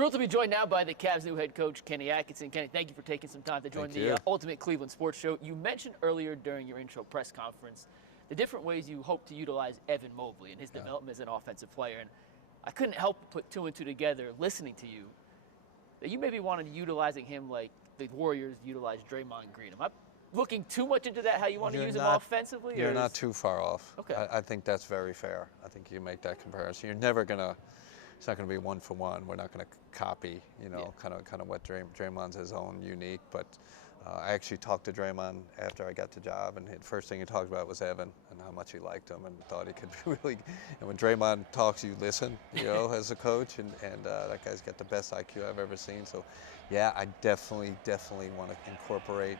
Thrilled to be joined now by the Cavs' new head coach, Kenny Atkinson. Kenny, thank you for taking some time to join the Ultimate Cleveland Sports Show. You mentioned earlier during your intro press conference the different ways you hope to utilize Evan Mobley and his development as an offensive player. And I couldn't help but put two and two together listening to you, that you maybe wanted utilizing him like the Warriors utilized Draymond Green. Am I looking too much into that, how you want to use him offensively? You're not too far off. Okay. I think that's very fair. I think you make that comparison. You're never going to, it's not going to be one for one. We're not going to copy, kind of what Draymond's his own unique. But I actually talked to Draymond after I got the job, and the first thing he talked about was Evan and how much he liked him and thought he could really. And when Draymond talks, you listen, as a coach, and that guy's got the best IQ I've ever seen. So, yeah, I definitely want to incorporate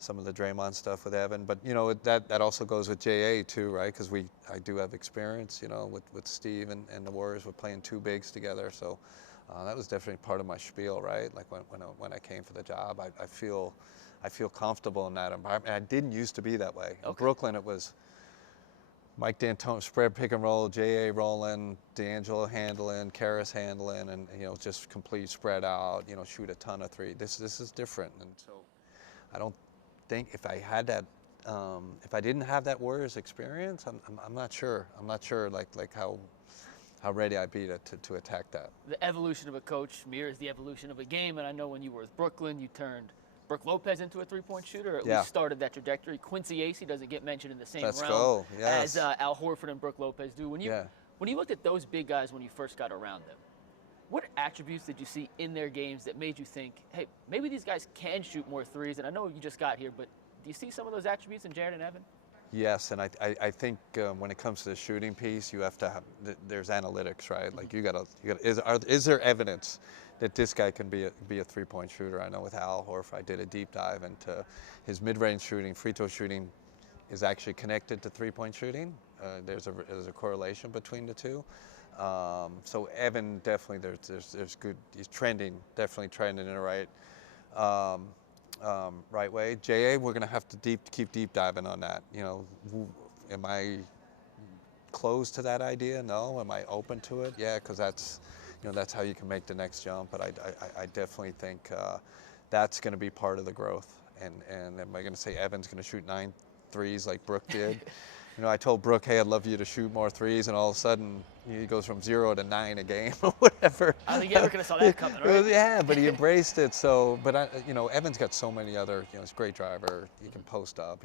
some of the Draymond stuff with Evan, but that also goes with JA too, right? Because I do have experience, with Steve and the Warriors. We're playing two bigs together, so that was definitely part of my spiel, right? Like when I came for the job, I feel comfortable in that environment. And I didn't used to be that way. Okay. In Brooklyn, it was Mike D'Antoni spread pick and roll, JA rolling, D'Angelo handling, Karras handling, and just complete spread out, shoot a ton of three. This is different, and so I don't think if I had that, if I didn't have that Warriors experience, I'm not sure. I'm not sure like how ready I'd be to attack that. The evolution of a coach mirrors the evolution of a game, and I know when you were with Brooklyn, you turned Brook Lopez into a three-point shooter, or at least started that trajectory. Quincy Ace doesn't get mentioned in the same realm as Al Horford and Brook Lopez do. When you looked at those big guys when you first got around them, what attributes did you see in their games that made you think, hey, maybe these guys can shoot more threes? And I know you just got here, but do you see some of those attributes in Jarrett and Evan? Yes, and I think when it comes to the shooting piece, you have to have, there's analytics, right? Like is there evidence that this guy can be a three-point shooter? I know with Al Horford, I did a deep dive into his mid-range shooting, free throw shooting is actually connected to three-point shooting. There's a correlation between the two. So Evan definitely there's good. He's definitely trending in the right way. JA, we're gonna have to keep deep diving on that. Am I close to that idea? No. Am I open to it? Yeah, because that's how you can make the next jump. But I definitely think that's going to be part of the growth. And am I going to say Evan's going to shoot 9 threes like Brook did? I told Brook, hey, I'd love you to shoot more threes, and all of a sudden he goes from 0 to 9 a game or whatever. I don't think you ever could have saw that coming, right? Yeah, but he embraced it. So, but Evan's got so many other, he's a great driver. He can post up.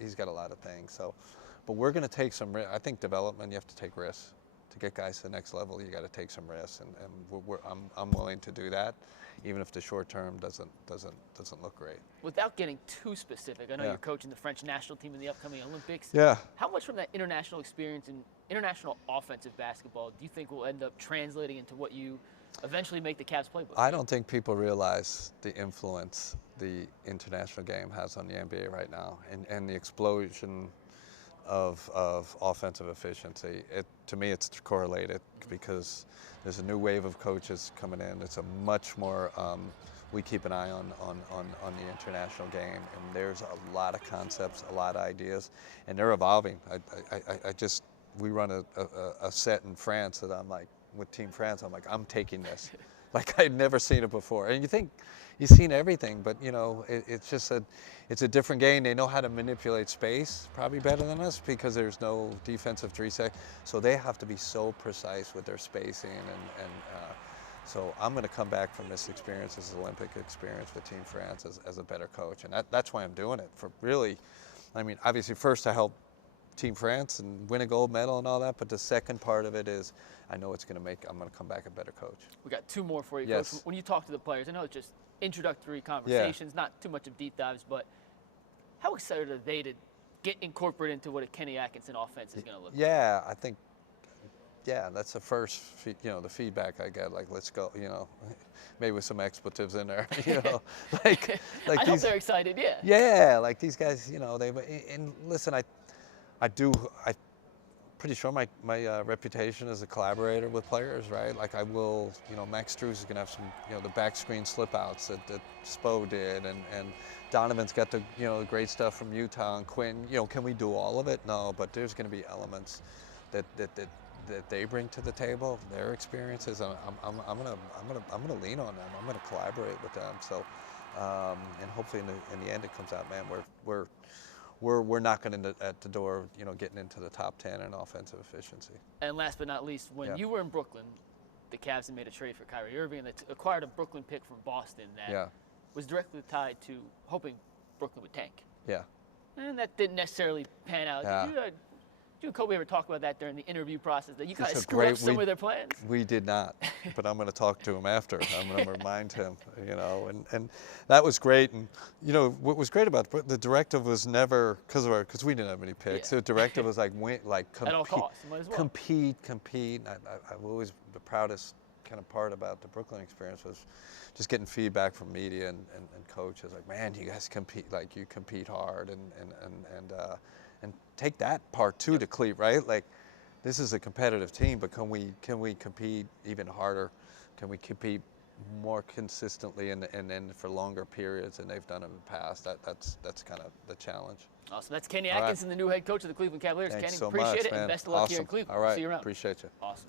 He's got a lot of things. So, but we're going to take some. I think development, you have to take risks. To get guys to the next level, you got to take some risks, and I'm willing to do that, even if the short term doesn't look great. Without getting too specific, I know you're coaching the French national team in the upcoming Olympics. Yeah. How much from that international experience in international offensive basketball do you think will end up translating into what you eventually make the Cavs playbook? I don't think people realize the influence the international game has on the NBA right now, and the explosion of offensive efficiency. To me, it's correlated because there's a new wave of coaches coming in. It's a much more, we keep an eye on the international game, and there's a lot of concepts, a lot of ideas, and they're evolving. We run a set in France that I'm like, with Team France, I'm like, I'm taking this. Like I'd never seen it before. And you think you've seen everything, but it's a different game. They know how to manipulate space probably better than us because there's no defensive 3-sec. So they have to be so precise with their spacing. So I'm going to come back from this experience, this Olympic experience with Team France as a better coach. And that's why I'm doing it. For really, obviously first to help Team France and win a gold medal and all that, but the second part of it is I know I'm going to come back a better coach. We got two more for you, yes. Coach. When you talk to the players, I know it's just introductory conversations, not too much of deep dives, but how excited are they to get incorporated into what a Kenny Atkinson offense is going to look like? I think, that's the first, the feedback I get, like, let's go, maybe with some expletives in there, like I hope they're excited, Yeah, like these guys, and listen, I'm pretty sure my reputation as a collaborator with players, right? Like I will, Max Strus is going to have some, the back screen slip outs that Spo did, and Donovan's got the, the great stuff from Utah, and Quinn, can we do all of it? No, but there's going to be elements that that they bring to the table, their experiences, I'm gonna lean on them. I'm gonna collaborate with them. So, and hopefully in the end it comes out, man, we're knocking at the door, you know, getting into the top 10 in offensive efficiency. And last but not least, when you were in Brooklyn, the Cavs had made a trade for Kyrie Irving, and they acquired a Brooklyn pick from Boston that was directly tied to hoping Brooklyn would tank. Yeah. And that didn't necessarily pan out. Yeah. Did you and Koby ever talk about that during the interview process, that you guys screwed up some of their plans? We did not, but I'm going to talk to him after. I'm going to remind him, you know, and that was great. And, you know, what was great about the directive was never, because we didn't have any picks, the directive was like, compete. At all costs, might as well. Compete. I've always, the proudest kind of part about the Brooklyn experience was just getting feedback from media and coaches, like, man, you guys compete, like, you compete hard and take that part too to Cleveland, right? Like, this is a competitive team, but can we compete even harder? Can we compete more consistently and then for longer periods than they've done in the past? That's kind of the challenge. Awesome. That's Kenny Atkinson, the new head coach of the Cleveland Cavaliers. Thanks Kenny, so appreciate much, it, man. and best of luck here in Cleveland. All right. See you around. Appreciate you. Awesome.